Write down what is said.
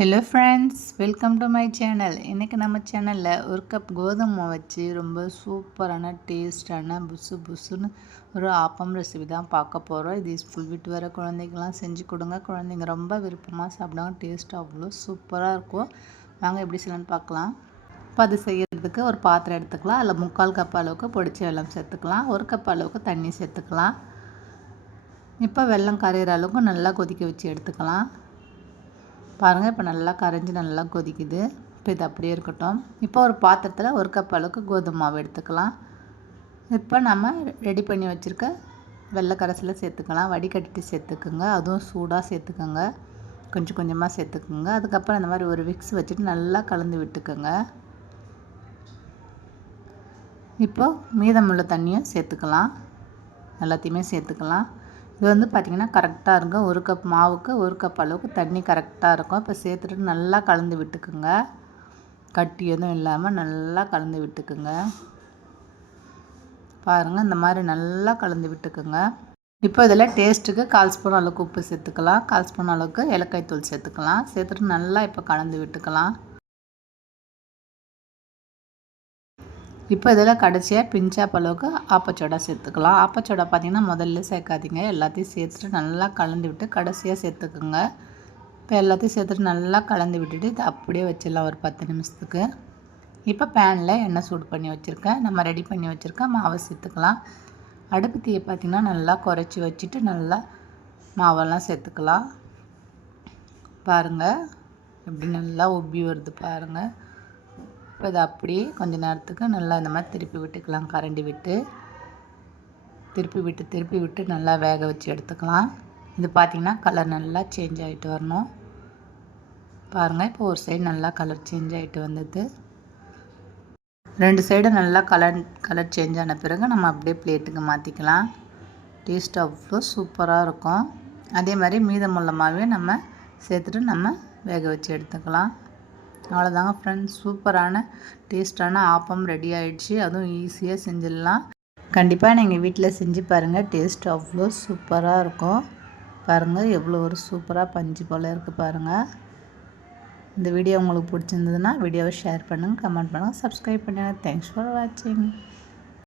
Hello friends welcome to my channel இன்றைக்கி நம்ம சேனலில் ஒரு கப் கோதுமை வச்சு ரொம்ப சூப்பரான டேஸ்டான புசு புசுன்னு ஒரு ஆப்பம் ரெசிபி தான் பார்க்க போகிறோம் இது ஸ்கூல் விட்டு வர குழந்தைங்களாம் செஞ்சு கொடுங்க. குழந்தைங்க ரொம்ப விருப்பமாக சாப்பிடுவாங்க. டேஸ்ட் அவ்வளோ சூப்பராக இருக்கும். வாங்க எப்படி செய்யலாம்னு பார்க்கலாம். இப்போ அது செய்கிறதுக்கு ஒரு பாத்திரம் எடுத்துக்கலாம். அதில் முக்கால் கப் அளவுக்கு பொடிச்ச வெள்ளம் சேர்த்துக்கலாம். ஒரு கப் அளவுக்கு தண்ணி சேர்த்துக்கலாம். இப்போ வெல்லம் கரையிற அளவுக்கு நல்லா கொதிக்க வச்சு எடுத்துக்கலாம். பாருங்கள் இப்போ நல்லா கரைஞ்சி நல்லா கொதிக்குது. இப்போ இது அப்படியே இருக்கட்டும். இப்போ ஒரு பாத்திரத்தில் ஒரு கப் அளவுக்கு கோதுமை மாவு எடுத்துக்கலாம். இப்போ நம்ம ரெடி பண்ணி வச்சுருக்க வெள்ளை கரைசலை சேர்த்துக்கலாம். வடிகட்டிட்டு சேர்த்துக்குங்க. அதுவும் சூடாக சேர்த்துக்கோங்க. கொஞ்சம் கொஞ்சமாக சேர்த்துக்குங்க. அதுக்கப்புறம் இந்த மாதிரி ஒரு விக்ஸ் வச்சுட்டு நல்லா கலந்து விட்டுக்கோங்க. இப்போ மீதமுள்ள தண்ணியும் சேர்த்துக்கலாம். எல்லாத்தையுமே சேர்த்துக்கலாம். இது வந்து பார்த்திங்கன்னா கரெக்டாக இருக்கும் ஒரு கப் மாவுக்கு ஒரு கப் அளவுக்கு தண்ணி கரெக்டாக இருக்கும். இப்போ சேர்த்துட்டு நல்லா கலந்து விட்டுக்குங்க. கட்டி எதுவும் இல்லாமல் நல்லா கலந்து விட்டுக்குங்க. பாருங்கள் இந்த மாதிரி நல்லா கலந்து விட்டுக்குங்க. இப்போ இதில் டேஸ்ட்டுக்கு கால் ஸ்பூன் அளவுக்கு உப்பு சேர்த்துக்கலாம். கால் ஸ்பூன் அளவுக்கு ஏலக்காய் தூள் சேர்த்துக்கலாம். சேர்த்துட்டு நல்லா இப்போ கலந்து விட்டுக்கலாம். இப்போ இதில் கடைசியாக பிஞ்சாப் அளவுக்கு ஆப்பச்சோடா சேர்த்துக்கலாம். ஆப்பச்சோடா பார்த்திங்கன்னா முதல்ல சேர்க்காதீங்க. எல்லாத்தையும் சேர்த்துட்டு நல்லா கலந்து விட்டு கடைசியாக சேர்த்துக்குங்க. இப்போ எல்லாத்தையும் சேர்த்துட்டு நல்லா கலந்து விட்டுட்டு அப்படியே வச்சிடலாம் ஒரு பத்து நிமிஷத்துக்கு. இப்போ பேனில் எண்ணெய் சூடு பண்ணி வச்சுருக்கேன். நம்ம ரெடி பண்ணி வச்சுருக்கேன் மாவை சேர்த்துக்கலாம். அடுப்பு தீயை பார்த்திங்கன்னா நல்லா குறைச்சி வச்சுட்டு நல்லா மாவெல்லாம் சேர்த்துக்கலாம். பாருங்கள் எப்படி நல்லா உப்பி வருது பாருங்கள் இப்போ இதை அப்படியே கொஞ்ச நேரத்துக்கு நல்லா இந்த மாதிரி திருப்பி விட்டுக்கலாம். கரண்டி விட்டு திருப்பி விட்டு திருப்பி விட்டு நல்லா வேக வச்சு எடுத்துக்கலாம். இது பார்த்திங்கன்னா கலர் நல்லா சேஞ்ச் ஆகிட்டு வரணும். பாருங்கள் இப்போ ஒரு சைடு நல்லா கலர் சேஞ்ச் ஆகிட்டு வந்தது. ரெண்டு சைடும் நல்லா கலர் கலர் சேஞ்ச் ஆன பிறகு நம்ம அப்படியே பிளேட்டுக்கு மாற்றிக்கலாம் டேஸ்ட் அவ்வளோ சூப்பராக இருக்கும். அதே மாதிரி மீதமுள்ள மாவையும் நம்ம சேர்த்துட்டு நம்ம வேக வச்சு எடுத்துக்கலாம். அவ்வளோதாங்க ஃப்ரெண்ட்ஸ் சூப்பரான டேஸ்டான ஆப்பம் ரெடி ஆகிடுச்சு அதுவும் ஈஸியாக செஞ்சிடலாம். கண்டிப்பாக நீங்கள் வீட்டில் செஞ்சு பாருங்கள் டேஸ்ட் அவ்வளோ சூப்பராக இருக்கும். பாருங்கள் எவ்வளோ ஒரு சூப்பராக பஞ்சு போல் இருக்குது பாருங்கள் இந்த வீடியோ உங்களுக்கு பிடிச்சிருந்ததுன்னா வீடியோவை ஷேர் பண்ணுங்கள் கமெண்ட் பண்ணுங்கள் சப்ஸ்கிரைப் பண்ணுங்கள் தேங்க்ஸ் ஃபார் வாட்சிங்